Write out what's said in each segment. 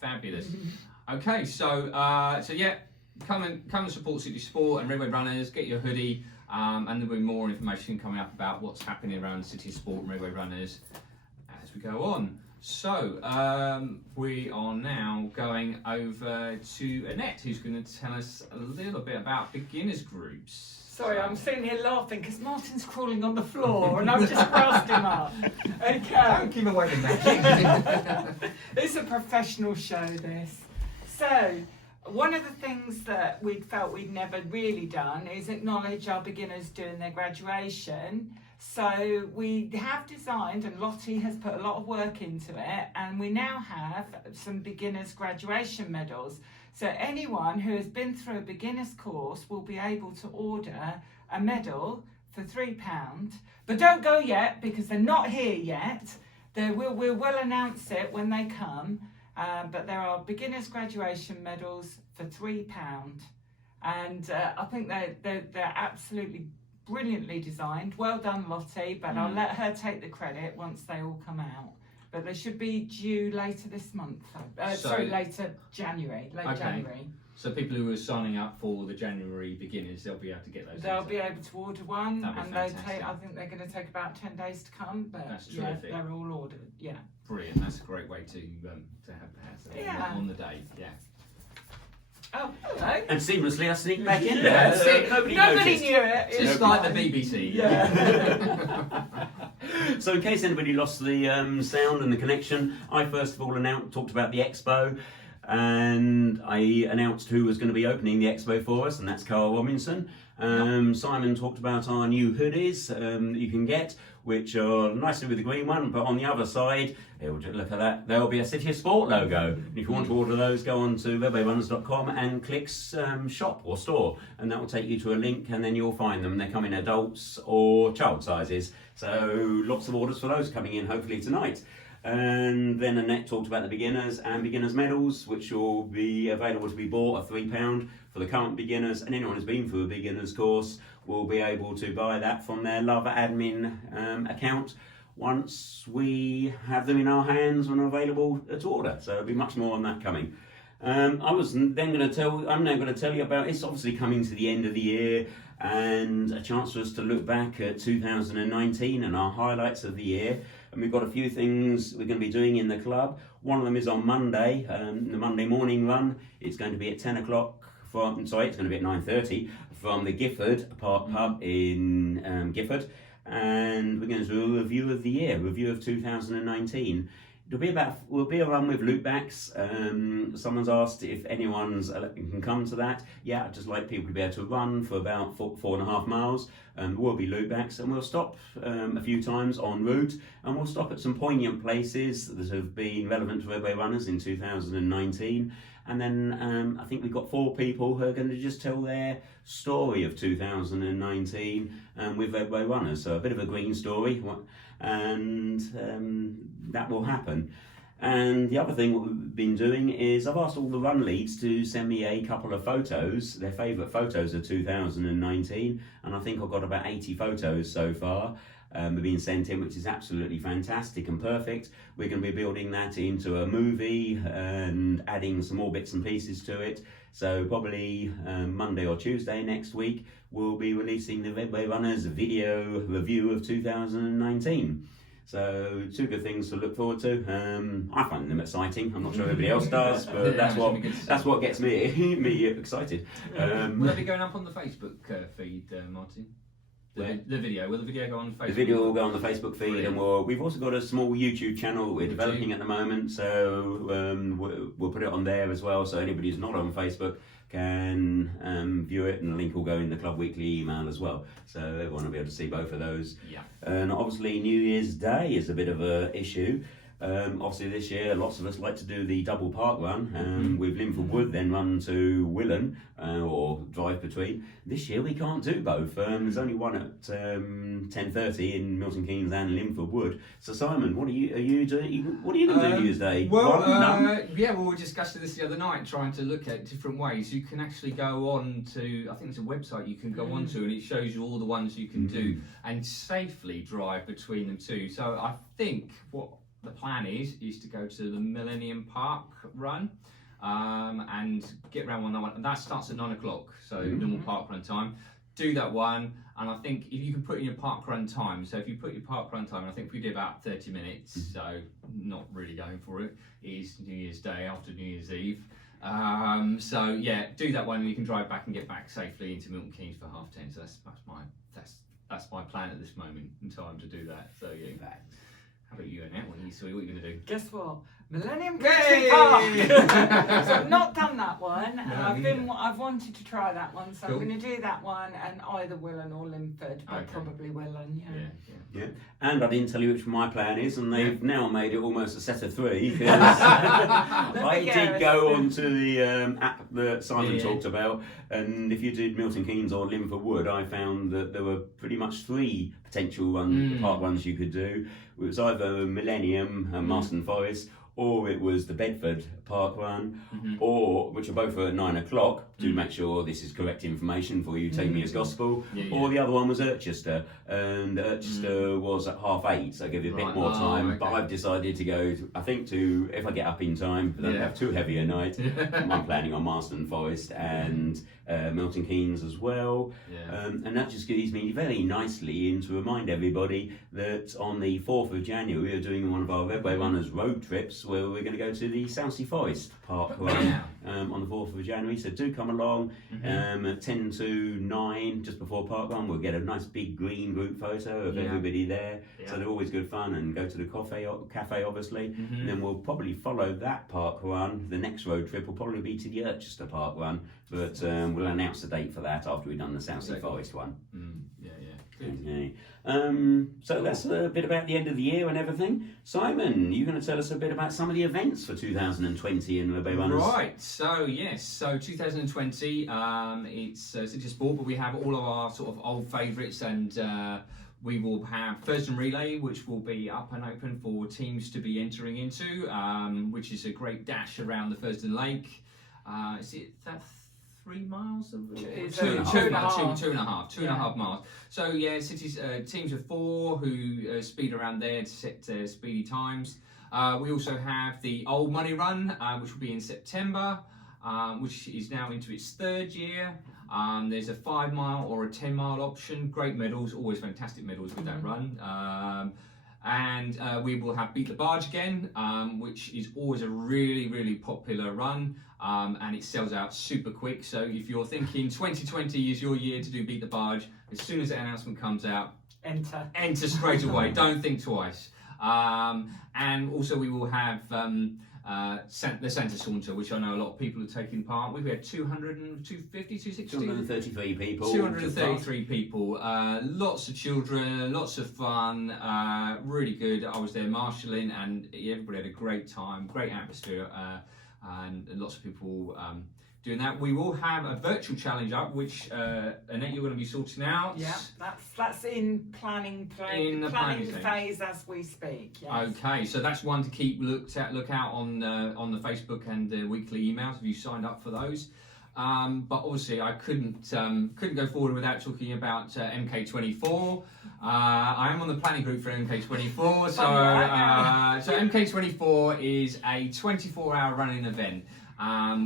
Fabulous. Okay, so yeah, come and support City Sport and Redway Runners. Get your hoodie, and there'll be more information coming up about what's happening around City Sport and Redway Runners as we go on. So we are now going over to Annette, who's going to tell us a little bit about beginners groups. Sorry, I'm sitting here laughing because Martin's crawling on the floor and I've just grasped him up. Okay. Don't give away the magic. It's a professional show, this. So, one of the things that we felt we'd never really done is acknowledge our beginners doing their graduation. So we have designed, and Lottie has put a lot of work into it, and we now have some beginners graduation medals. So anyone who has been through a beginner's course will be able to order a medal for £3. But don't go yet because they're not here yet. We will announce it when they come. But there are beginners graduation medals for £3. And I think they're absolutely brilliantly designed. Well done, Lottie, but I'll let her take the credit once they all come out. But they should be due later this month. Later January. January. So people who are signing up for the January beginners, they'll be able to get those. They'll be able to order one, and I think they're going to take about 10 days to come. But that's yeah, terrific. they're all ordered. Yeah. Brilliant. That's a great way to have on the day. Yeah. Oh, hello. And seamlessly I sneak back in. Yeah, Nobody noticed. knew it. Just like the BBC. Yeah. So in case anybody lost the sound and the connection, I first of all talked about the expo, and I announced who was going to be opening the expo for us, and that's Carl Robinson. Simon talked about our new hoodies that you can get, which are nicely with the green one, but on the other side, look at that, there'll be a City of Sport logo. And if you want to order those, go on to redwayrunners.com and click shop or store, and that will take you to a link, and then you'll find them. They come in adults or child sizes, so lots of orders for those coming in hopefully tonight. And then Annette talked about the beginners and beginners medals, which will be available to be bought at £3 for the current beginners, and anyone who's been through a beginners course will be able to buy that from their Love Admin account once we have them in our hands and available to order. So there'll be much more on that coming. I'm now going to tell you about, it's obviously coming to the end of the year, and a chance for us to look back at 2019 and our highlights of the year. And we've got a few things we're going to be doing in the club. One of them is on Monday, the Monday morning run. It's going to be at 10 o'clock. It's going to be at 9:30 from the Gifford Park Pub in Gifford. And we're going to do a review of the year, review of 2019. Will be a run with loopbacks. Someone's asked if anyone's can come to that. Yeah, I'd just like people to be able to run for about 4.5 miles. We'll be loopbacks, and we'll stop a few times en route, and we'll stop at some poignant places that have been relevant to Redway Runners in 2019. And then I think we've got 4 people who are going to just tell their story of 2019 with Redway Runners. So a bit of a green story, and that will happen. And the other thing we've been doing is I've asked all the run leads to send me a couple of photos, their favourite photos of 2019, and I think I've got about 80 photos so far. Have been sent in, which is absolutely fantastic and perfect. We're going to be building that into a movie and adding some more bits and pieces to it. So probably Monday or Tuesday next week, we'll be releasing the Redway Runners video review of 2019. So 2 good things to look forward to. I find them exciting. I'm not sure everybody else does, but that's what gets me excited. Will that be going up on the Facebook feed, Martin? The video. Will the video go on Facebook? The video will go on the Facebook feed. Brilliant. And we've also got a small YouTube channel we're developing at the moment, so we'll put it on there as well, so anybody who's not on Facebook can view it, and the link will go in the Club Weekly email as well, so everyone will be able to see both of those. Yeah. And obviously New Year's Day is a bit of an issue. Obviously this year lots of us like to do the double park run with Linford Wood, then run to Willen or drive between. This year we can't do both. There's only one at 10:30 in Milton Keynes and Linford Wood. So Simon, what are you doing? What are you going to do New Year's Day? We discussed this the other night, trying to look at different ways. You can actually go on to, I think it's a website you can go on to, and it shows you all the ones you can do and safely drive between them too. So I think what the plan is to go to the Millennium Park run and get around on that one. And that starts at 9 o'clock, so normal park run time. Do that one, and I think if you can put in your park run time, so if you put your park run time, I think we did about 30 minutes, so not really going for it. It is New Year's Day after New Year's Eve. So yeah, do that one and you can drive back and get back safely into Milton Keynes for 10:30. So that's my plan at this moment in time to do that. So yeah. How about you, Annette? What are you going to do? Guess what? Millennium Country Park. So I've not done that one, and I've wanted to try that one. So Cool. I'm going to do that one, and either Willen or Linford, but probably Willen. Yeah, and I didn't tell you which my plan is, and they've now made it almost a set of 3. Because I did go onto the app that Simon talked about, and if you did Milton Keynes or Linford Wood, I found that there were pretty much 3 potential park runs you could do. It was either Millennium and Marston Forest, or it was the Bedford Park Run, or which are both at 9 o'clock to make sure this is correct information for you, take me as gospel. Or the other one was Irchester, and Irchester was at 8:30, so I give you a bit more time. But I've decided to go, if I get up in time, but I don't have too heavy a night. I'm planning on Marston Forest and Milton Keynes as well. And that just leads me very nicely in to remind everybody that on the 4th of January we're doing one of our Redway Runners road trips where we're going to go to the Southsea Forest Park Run on the 4th of January. So do come along at 10 to 9 just before Park Run. We'll get a nice big green group photo of everybody there. So they're always good fun, and go to the cafe obviously. And then we'll probably follow that Park Run. The next road trip will probably be to the Irchester Park Run, but we'll announce the date for that after we've done the Southsea Forest one. Okay. So that's a bit about the end of the year and everything. Simon, you're going to tell us a bit about some of the events for 2020 in Redway Runners. Right, so 2020, it's City Sport, but we have all of our sort of old favourites, and we will have Thurston Relay, which will be up and open for teams to be entering into, which is a great dash around the Thurston Lake. Is it that 3 miles? Two and a half miles. So cities teams of 4 who speed around there to set speedy times. We also have the Old Money Run, which will be in September, which is now into its 3rd year. There's a 5 mile or a 10 mile option. Great medals, always fantastic medals with that run. And we will have Beat the Barge again, which is always a really popular run, and it sells out super quick. So if you're thinking 2020 is your year to do Beat the Barge, as soon as the announcement comes out, enter straight away. Don't think twice. And also we will have the Santa Saunter, which I know a lot of people are taking part with. We had 233 people. 233 people. Lots of children, lots of fun, really good. I was there marshalling, and everybody had a great time, great atmosphere, and lots of people doing that. We will have a virtual challenge up, which Annette, you're going to be sorting out. Yeah, that's in planning phase as we speak. Yes. Okay, so that's one to keep look out on the Facebook and the weekly emails if you signed up for those. But obviously, I couldn't go forward without talking about MK24. I am on the planning group for MK24, so MK24 is a 24-hour running event.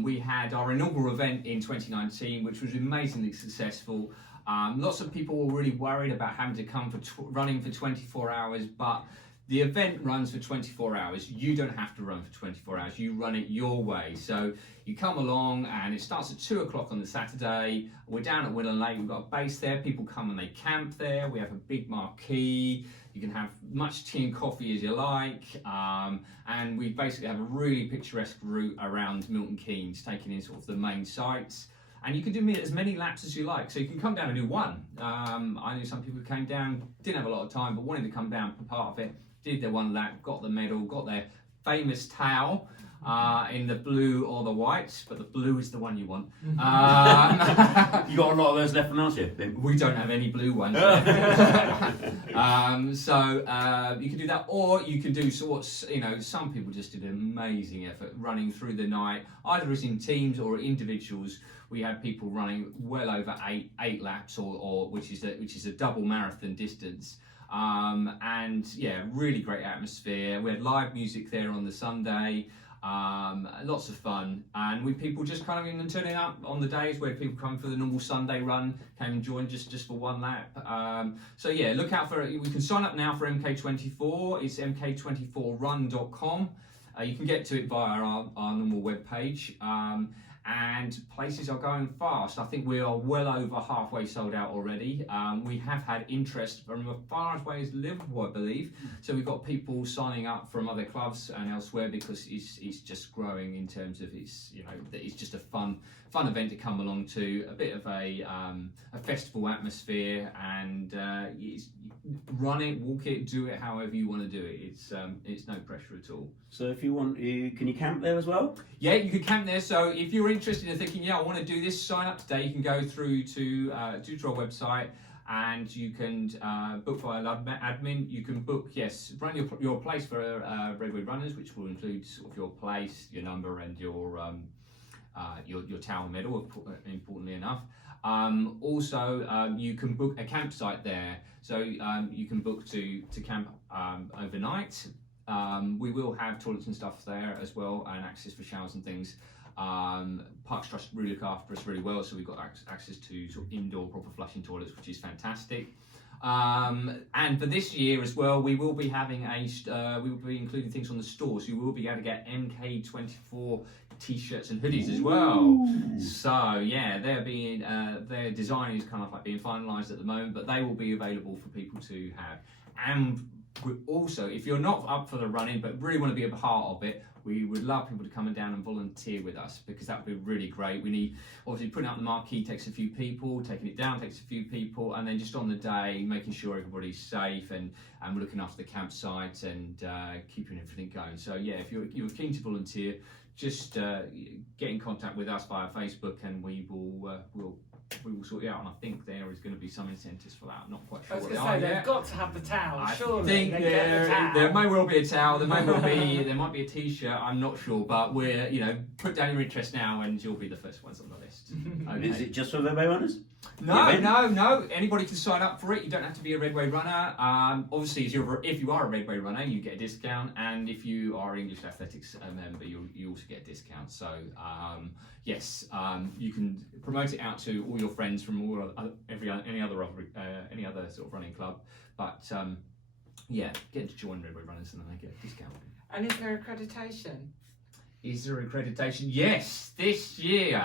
We had our inaugural event in 2019, which was amazingly successful. Lots of people were really worried about having to come for running for 24 hours, but the event runs for 24 hours. You don't have to run for 24 hours. You run it your way. So you come along, and it starts at 2 o'clock on the Saturday. We're down at Willen Lake. We've got a base there. People come and they camp there. We have a big marquee. You can have much tea and coffee as you like. And we basically have a really picturesque route around Milton Keynes, taking in sort of the main sites. And you can do as many laps as you like. So you can come down and do one. I knew some people who came down, didn't have a lot of time, but wanted to come down for part of it. Did their one lap, got the medal, got their famous towel in the blue or the white, but the blue is the one you want. You got a lot of those left from last year. We don't have any blue ones. So you can do that, or you can do some people just did an amazing effort running through the night, either as in teams or individuals. We had people running well over eight laps, or which is a double marathon distance. And yeah, really great atmosphere. We had live music there on the Sunday. Lots of fun, and with people just kind of in and turning up on the days where people come for the normal Sunday run, came and joined just for one lap. So yeah, look out for it. We can sign up now for MK24. It's mk24run.com. You can get to it via our normal webpage. And places are going fast. I think we are well over halfway sold out already. We have had interest from as far away as Liverpool, I believe. So we've got people signing up from other clubs and elsewhere because it's just growing in terms of it's just a fun event to come along to, a bit of a festival atmosphere, and run it, walk it, do it however you want to do it. It's no pressure at all. So if you want, can you camp there as well? Yeah, you can camp there. So if you're interested in thinking, yeah, I want to do this, sign up today. You can go through to our website, and you can book via admin. You can book, run your place for Redway Runners, which will include sort of your place, your number, and your town medal, importantly enough. Also, you can book a campsite there, so you can book to camp overnight. We will have toilets and stuff there as well, and access for showers and things. Parks Trust really look after us really well, so we've got access to sort of indoor proper flushing toilets, which is fantastic. And for this year as well, we will be having we will be including things on the store, so you will be able to get MK24 t-shirts and hoodies as well. Ooh. So yeah, their design is kind of like being finalised at the moment, but they will be available for people to have. And also, if you're not up for the running but really want to be a part of it, we would love people to come down and volunteer with us, because that would be really great. We need, obviously, putting out the marquee takes a few people, taking it down takes a few people, and then just on the day, making sure everybody's safe and we're looking after the campsite and keeping everything going. So yeah, if you're keen to volunteer, just get in contact with us via Facebook, and we will sort it out. And I think there is going to be some incentives for that. I'm not quite sure. I was what going to say, they are they've yet. got to have the towel. I Surely think they get the towel. there may well be a towel. There might be a t-shirt. I'm not sure, but we're put down your interest now, and you'll be the first ones on the list. Okay. Is it just for Redway Runners? No. Anybody can sign up for it. You don't have to be a Redway runner. Obviously, if you are a Redway runner, you get a discount, and if you are English Athletics member, you also get a discount. So yes, you can promote it out to all your friends from any other sort of running club. But yeah, get to join Redway Runners, and then they get a discount. And is there accreditation? Is there accreditation? Yes, this year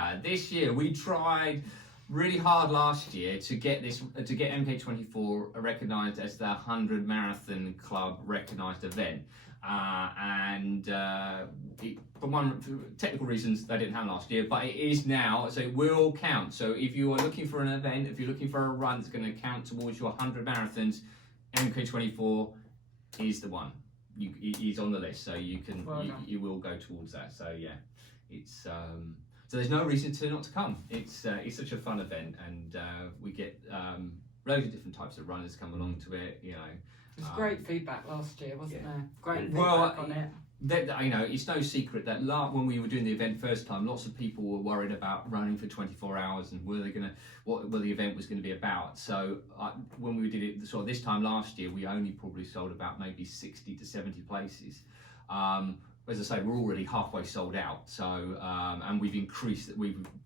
we tried really hard last year to get MK24 recognised as the 100 Marathon Club recognised event, and for technical reasons they didn't have last year, but it is now, so it will count. So if you are looking for an event, if you're looking for a run that's going to count towards your 100 marathons, MK24 is the one. He's on the list, so you can you will go towards that. So yeah, it's so there's no reason not to come. It's such a fun event, and we get loads of different types of runners come along to it. It was great feedback last year, wasn't there? Great feedback on it. It's no secret that when we were doing the event first time, lots of people were worried about running for 24 hours and what the event was going to be about. So when we did it sort of this time last year, we only probably sold about maybe 60 to 70 places. As I say, we're already halfway sold out. So and we've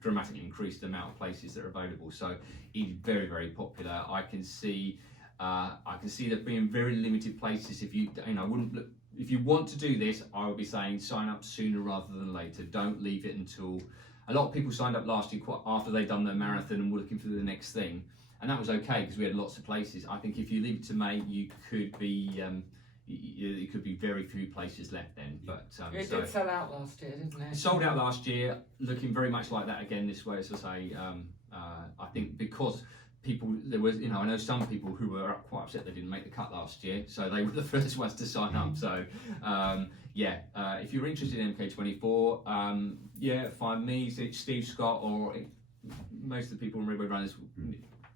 dramatically increased the amount of places that are available. So it's very, very popular. I can see there being very limited places. If you want to do this, I would be saying sign up sooner rather than later. Don't leave it until... A lot of people signed up last year quite after they'd done their marathon and were looking for the next thing. And that was okay because we had lots of places. I think if you leave it to May, you could be... it could be very few places left then. But it did sell out last year, didn't it? Sold out last year, looking very much like that again this way. As I say, I think because... I know some people who were quite upset they didn't make the cut last year, so they were the first ones to sign up. So, if you're interested in MK24, find me, Steve Scott, or most of the people in Redway Runners will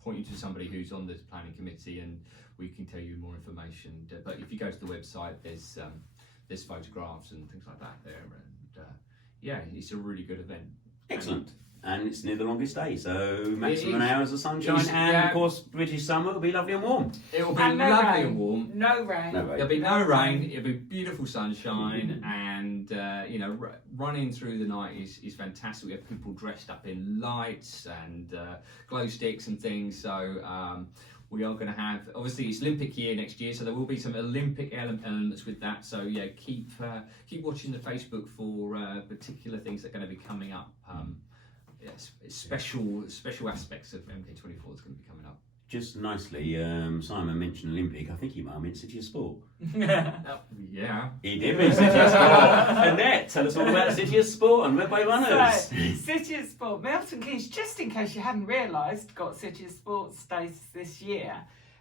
point you to somebody who's on the planning committee, and we can tell you more information. But if you go to the website, there's photographs and things like that there, and it's a really good event. Excellent. and it's near the longest day, so maximum is. hours of sunshine, It's- and yeah. of course British summer will be lovely and warm. It'll be And no lovely rain. and warm. No rain. No rain. There'll be no rain. It'll be beautiful sunshine, and running through the night is fantastic. We have people dressed up in lights and glow sticks and things. So we are going to have, obviously it's Olympic year next year, so there will be some Olympic elements with that. So yeah, keep watching the Facebook for particular things that are going to be coming up. Yes, special aspects of MK24 that's going to be coming up. Just nicely, Simon mentioned Olympic. I think he might have meant City of Sport. Yeah. He did mean City of Sport. Annette, tell us all about City of Sport and Redway Runners. So, City of Sport, Milton Keynes, just in case you hadn't realised, got City of Sport status this year.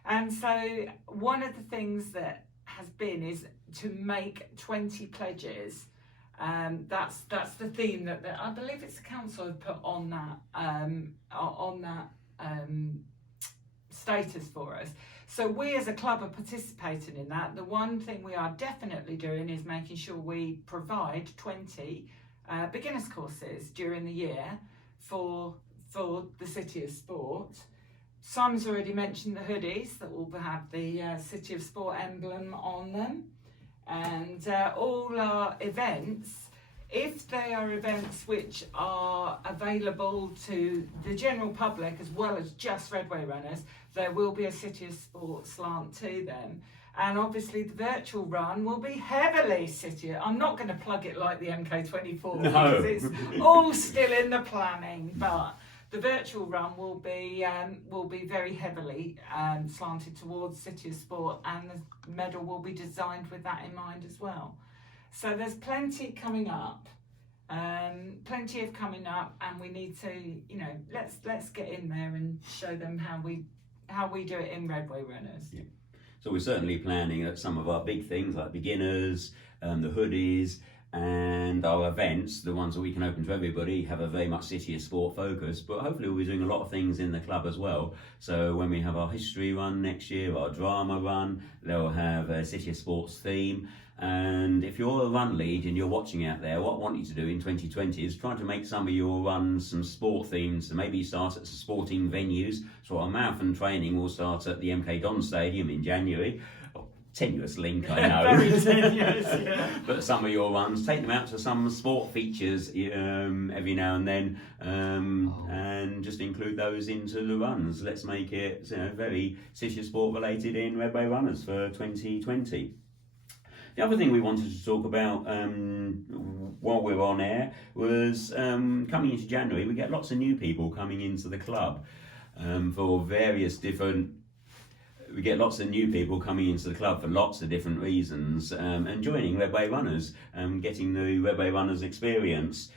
And so one of the things that has been is to make 20 pledges. That's the theme that I believe it's the council have put on that status for us. So we as a club are participating in that. The one thing we are definitely doing is making sure we provide 20 beginners courses during the year for the City of Sport. Simon's already mentioned the hoodies that will have the City of Sport emblem on them, and all our events, if they are events which are available to the general public as well as just Redway Runners, there will be a City of Sport slant to them. And obviously the virtual run will be heavily City. I'm not going to plug it like the MK24 No. because it's all still in the planning, but the virtual run will be very heavily slanted towards City of Sport, and the medal will be designed with that in mind as well. So there's plenty coming up, and we need to, let's get in there and show them how we do it in Redway Runners. Yeah. So we're certainly planning at some of our big things like beginners, the hoodies, and our events, the ones that we can open to everybody, have a very much City of Sport focus, but hopefully we'll be doing a lot of things in the club as well. So when we have our history run next year, our drama run, they'll have a City of Sports theme. And if you're a run lead and you're watching out there, what I want you to do in 2020 is try to make some of your runs some sport themes. So maybe start at some sporting venues. So our marathon training will start at the MK Don Stadium in January. Tenuous link, I know. Very tenuous, yeah. But some of your runs, take them out to some sport features every now and then, and just include those into the runs. Let's make it very City of Sport related in Redway Runners for 2020. The other thing we wanted to talk about while we're on air was coming into January, we get lots of new people coming into the club for various different. We get lots of new people coming into the club for lots of different reasons and joining Redway Runners and getting the Redway Runners experience.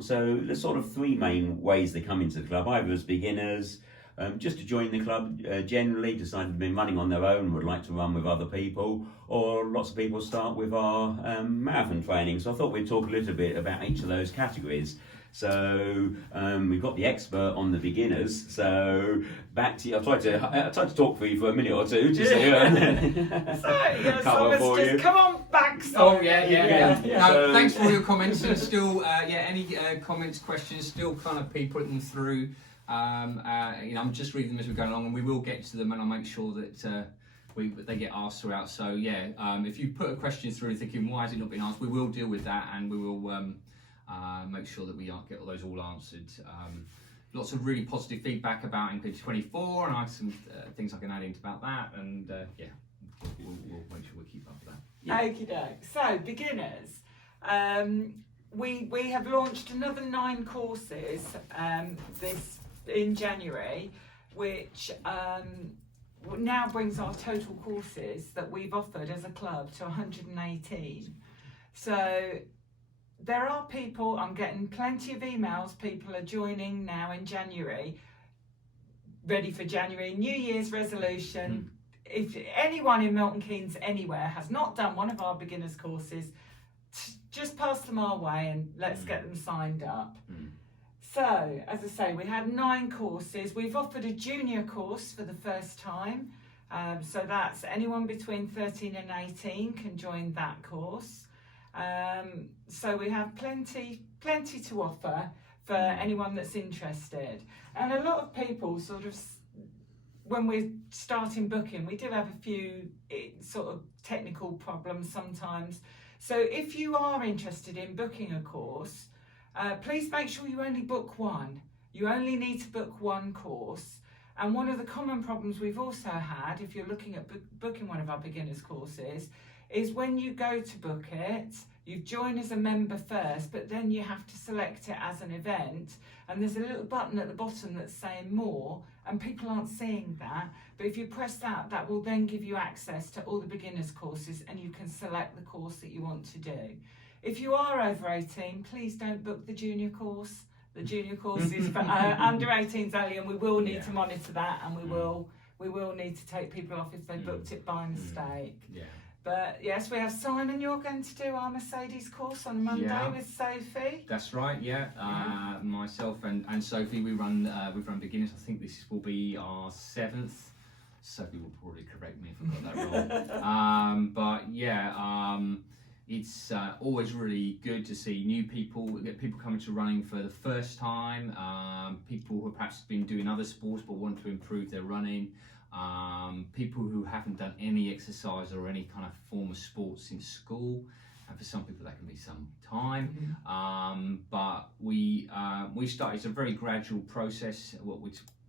So there's sort of three main ways they come into the club, either as beginners, just to join the club, generally decided to be running on their own, would like to run with other people, or lots of people start with our marathon training. So I thought we'd talk a little bit about each of those categories. So we've got the expert on the beginners. So back to you. I tried to talk for you for a minute or two, just cover for you. Come on back. Oh yeah. No, So- thanks for all your comments, and still, any comments, questions, still kind of putting them through. I'm just reading them as we go along, and we will get to them, and I'll make sure that they get asked throughout. So if you put a question through thinking why has it not been asked, we will deal with that, and we will make sure that we get all those all answered. Lots of really positive feedback about MK24, and I have some things I can add into about that, and we'll make sure we keep up with that. Okie doke. So beginners, we have launched another 9 courses this in January, which now brings our total courses that we've offered as a club to 118. So there are people, I'm getting plenty of emails, people are joining now in January, ready for January, New Year's resolution. If anyone in Milton Keynes anywhere has not done one of our beginners courses, just pass them our way and let's get them signed up. So, as I say, we had 9 courses. We've offered a junior course for the first time. So that's anyone between 13 and 18 can join that course. So we have plenty to offer for anyone that's interested. And a lot of people sort of, when we're starting booking, we do have a few sort of technical problems sometimes. So if you are interested in booking a course, please make sure you only book one. You only need to book one course. And one of the common problems we've also had, if you're looking at booking one of our beginners courses, is when you go to book it, you join as a member first, but then you have to select it as an event, and there's a little button at the bottom that's saying more, and people aren't seeing that. But if you press that, that will then give you access to all the beginners courses, and you can select the course that you want to do. If you are over 18, please don't book the junior course. The junior course is for under 18s only, and we will need to monitor that, and we will need to take people off if they booked it by mistake. Yeah. But yes, we have Simon. You're going to do our Mercedes course on Monday with Sophie. That's right. Yeah, myself and Sophie, we run beginners. I think this will be our 7th. Sophie will probably correct me if I got that wrong. But yeah, it's always really good to see new people, get people coming to running for the first time. People who have perhaps been doing other sports but want to improve their running. People who haven't done any exercise or any kind of form of sport since school, and for some people that can be some time. But we start. It's a very gradual process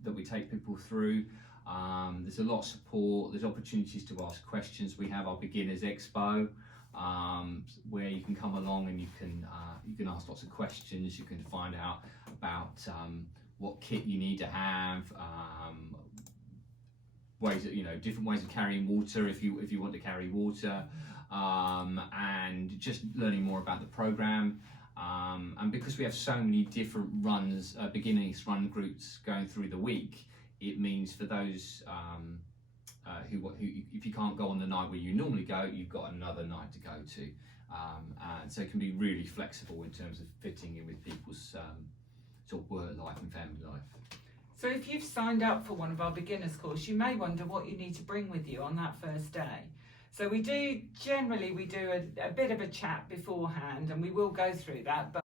that we take people through. There's a lot of support. There's opportunities to ask questions. We have our Beginners Expo, where you can come along and you can ask lots of questions. You can find out about what kit you need to have. Ways that, different ways of carrying water if you want to carry water, and just learning more about the program. And because we have so many different runs, beginners run groups going through the week, it means for those who if you can't go on the night where you normally go, you've got another night to go to. And so it can be really flexible in terms of fitting in with people's sort of work life and family life. So if you've signed up for one of our beginners course, you may wonder what you need to bring with you on that first day. So we do a bit of a chat beforehand, and we will go through that. But